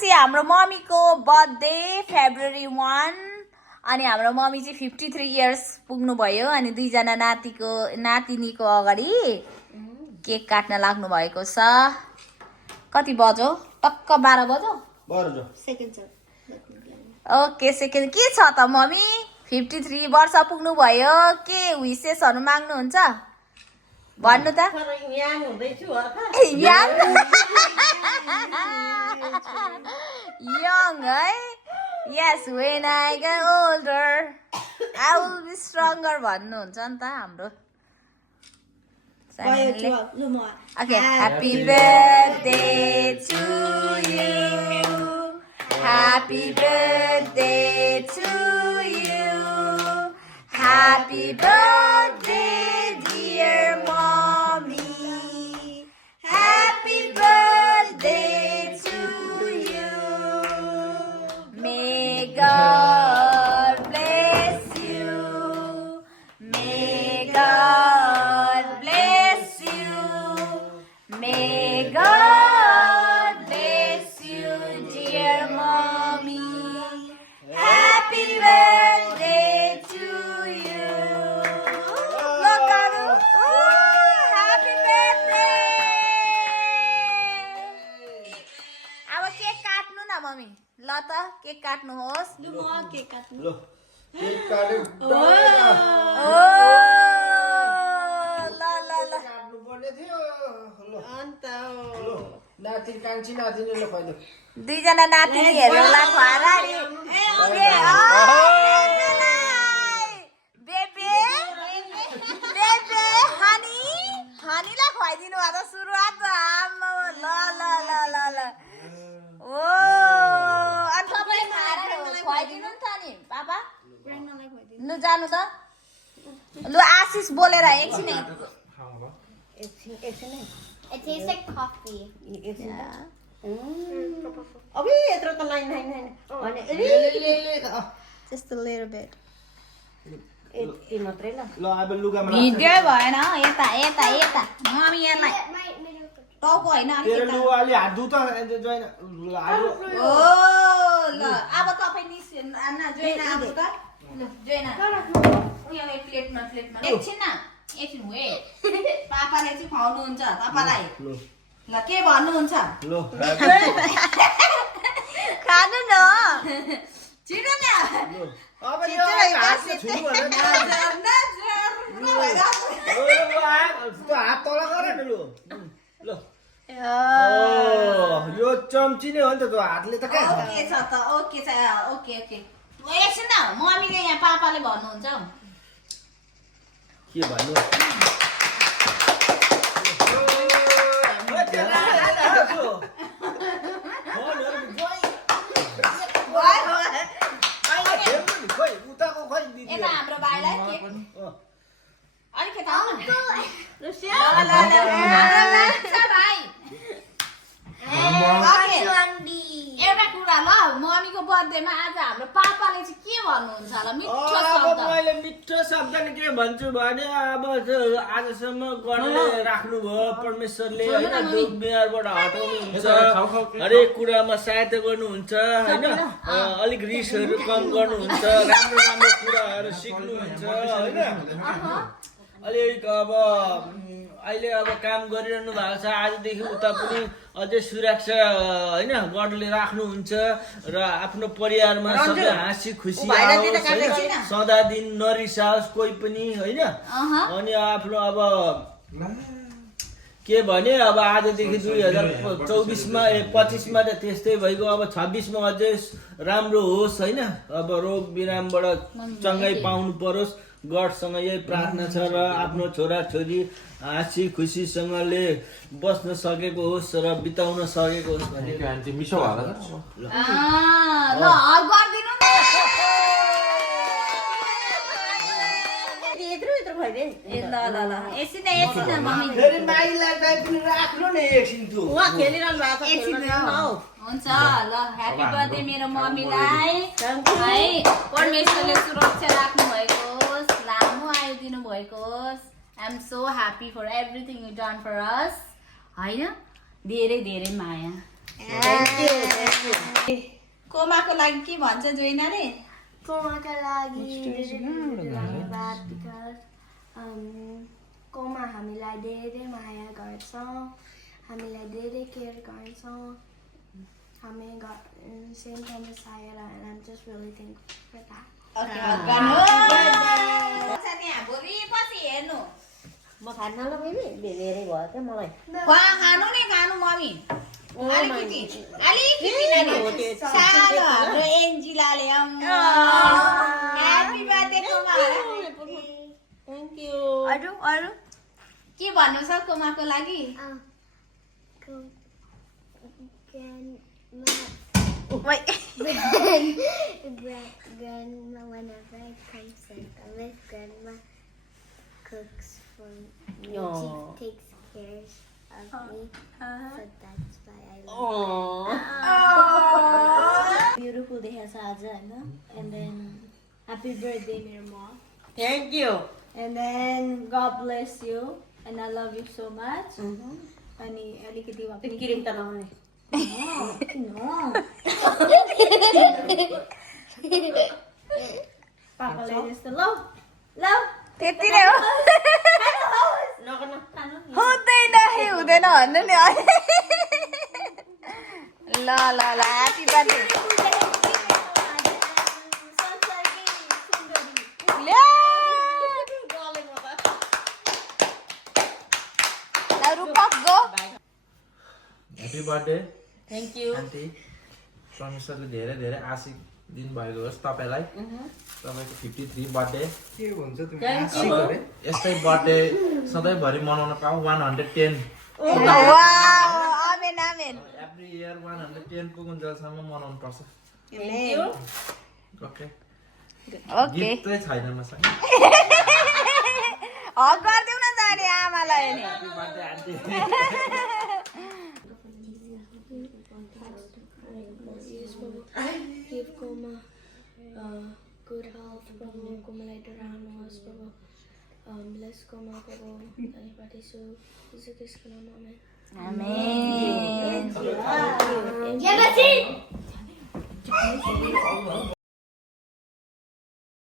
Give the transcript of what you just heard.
चाहिँ हाम्रो मम्मीको birthday February 1 अनि हाम्रो मम्मी चाहिँ 53 इयर्स पुग्नु भयो अनि दुईजना नातिनीको अगाडि केक काट्न लाग्नु भएको छ कति बज्यो टक्क 12 बज्यो ओके सेकेन्ड के छ त मम्मी 53 वर्ष पुग्नु भयो के विशेषहरु माग्नुहुन्छ भन्नु त young है yes when I get older I will be stronger भन्नुहुन्छ नि त हाम्रो Okay, happy birthday to you. Happy birthday to you. Happy birthday, dear mommy. Happy birthday to you. May God bless you. May God bless you. May God bless you, dear mommy. Happy birthday to you. Look at happy birthday. अब cake काट्नु न mummy ल त cake काट्नुहोस् लु म cake काट्नु ल केक काट्यो काट्नु पर्ने थियो ल अन्त ल नाति कान्छी नातिनीले खुवाइदियो दुईजना नातिनीहरूलाई खुवाएर बेबे बेबे हनीलाई खुवाइदिनु भएको सुरुवात ल ल ल ल ल ओ अनि तपाईँले खाएर खुवाइदिनु नि त नि पापा लु जानु त लु आशिष बोलेर एकछिन It tastes like coffee. अबे यत्रो त लाइन हैन just a little bit यति मात्रै ल ल अब लुगामा भिडियो भएन यता यता यता मम्मी यसलाई टाउको हैन तेरो लुगा अलि हात धु त जोइन ल हात ओ ल अब तपाई निस्किनु न जोइन आउँछ त ल जोइन उयो प्लेटमा एकछिन न एकछिन वे पापाले चाहिँ खुवाउनुहुन्छ तपाईलाई ल के भन्नुहुन्छ ल खानु न छिटो न अब यो हातले छुनु भएन त्यो हात तल गर न लु ल यो चम्ची नै हो नि त त्यो हातले त कहाँ ओके छ त ओके छ ओके ओके एकछिन न मम्मीले यहाँ पापाले भन्नुहुन्छ हौ के भन्नु यता हाम्रो भाइलाई केक अलिकति आउनु न भाइ एउटा कुरा ल मम्मीको बर्थडेमा आज हाम्रो पापाले चाहिँ के भन्नुहुन्छ होला मिठो शब्द मैले मिठो शब्द के भन्छु भने अब आजसम्म गर्ने राख्नुभयो परमेश्वरले हैन दुख बिमारबाट हटाउनुहुन्छ हरेक कुरामा सहायता गर्नुहुन्छ हैन अलिक रिसहरू कम गर्नुहुन्छ राम्रो राम्रो कुराहरू सिक्नुहुन्छ हैन अलिक अब अहिले अब काम गरिरहनु भएको छ आजदेखि उता पनि अझै सुरक्षा हैन गडले राख्नुहुन्छ र आफ्नो परिवारमा सबै हाँसी खुसी सदा दिन नरिसाओस् कोही पनि हैन अनि आफ्नो अब के भने अब आजदेखि 2024 मा 25 मा त त्यस्तै भइगयो अब 26 मा अझै राम्रो होस् हैन अब रोग बिरामबाट चंगाई पाउनु परोस् गडसँग यही प्रार्थना छ र आफ्नो छोरा छोरी हाँसी खुसीसँगले बस्न सकेको होस् र बिताउन सकेको होस् भन्ने आन्टी मिसो होला त ल हग गर्दिनु न यत्रो भइदिए ए ल ल ल एकछिन मम्मी फेरि माइलाई पनि राख्नु न एकछिन त्यो उहाँ खेलिरहनु भएको छ हुन्छ ल ह्यापी बर्थडे मेरो मम्मीलाई है परमेश्वरले सुरक्षा राख्नु भएको होस् लामो आयु दिनु भएको होस् I am so happy for everything you done for us हैन धेरै धेरै माया थ्यांक यू कोमाको लागि के भन्छ जोइनाले कोमाका लागि धेरै धन्यवाद because कोमा हामीलाई धेरै माया गर्छ हामीलाई धेरै केयर गर्छ हामी सेम टाइममा आएर and I'm just really thankful for that. Okay त्यहाँ भोलि पछि हेर्नु म खान्न ल बेबी धेरै भयो क्या मलाई खानु नि खानु मम्मी अलिकति नानी सानो हाम्रो एन्जिलाले happy birthday comma thank you अरू अरू के भन्नु छ कोमाको लागि Grandma, whenever I come Santa with grandma cooks for me. Aww. She takes care of me, so that's why I love Beautiful day has आज हैन and then happy birthday मेरो mom thank you and then God bless you and I love you so much अनि अलिकति भए पनि cream त नहुने पापालाई जस्तो ल ल त्यति नै हो नगर्न हुँदैन हुँदैन भन्नु नि ल ल ल ह्यापी बर्थडे रूपक go happy birthday thank you aunty परमेश्वरले धेरै धेरै आशिष दिनुभएको होस् तपाईँलाई तपाईँको 53 बर्थडे थ्याङ्क यू यस्तै बर्थडे सधैँभरि मनाउन पाऊँ 110 आमेन आमेन एभ्री इयर 110 पुगुन्जेलसम्म मनाउनु पर्छ thank you okay okay gift चाहिँ छैन मसँग हक गरिदेऊ न जाने आमालाई नि happy birthday aunty Give Koma good health, Prabhu. Komalai Dharanoos, Prabhu. Bless Koma, Prabhu. Anybody so is it this kind of moment? Amen Amen.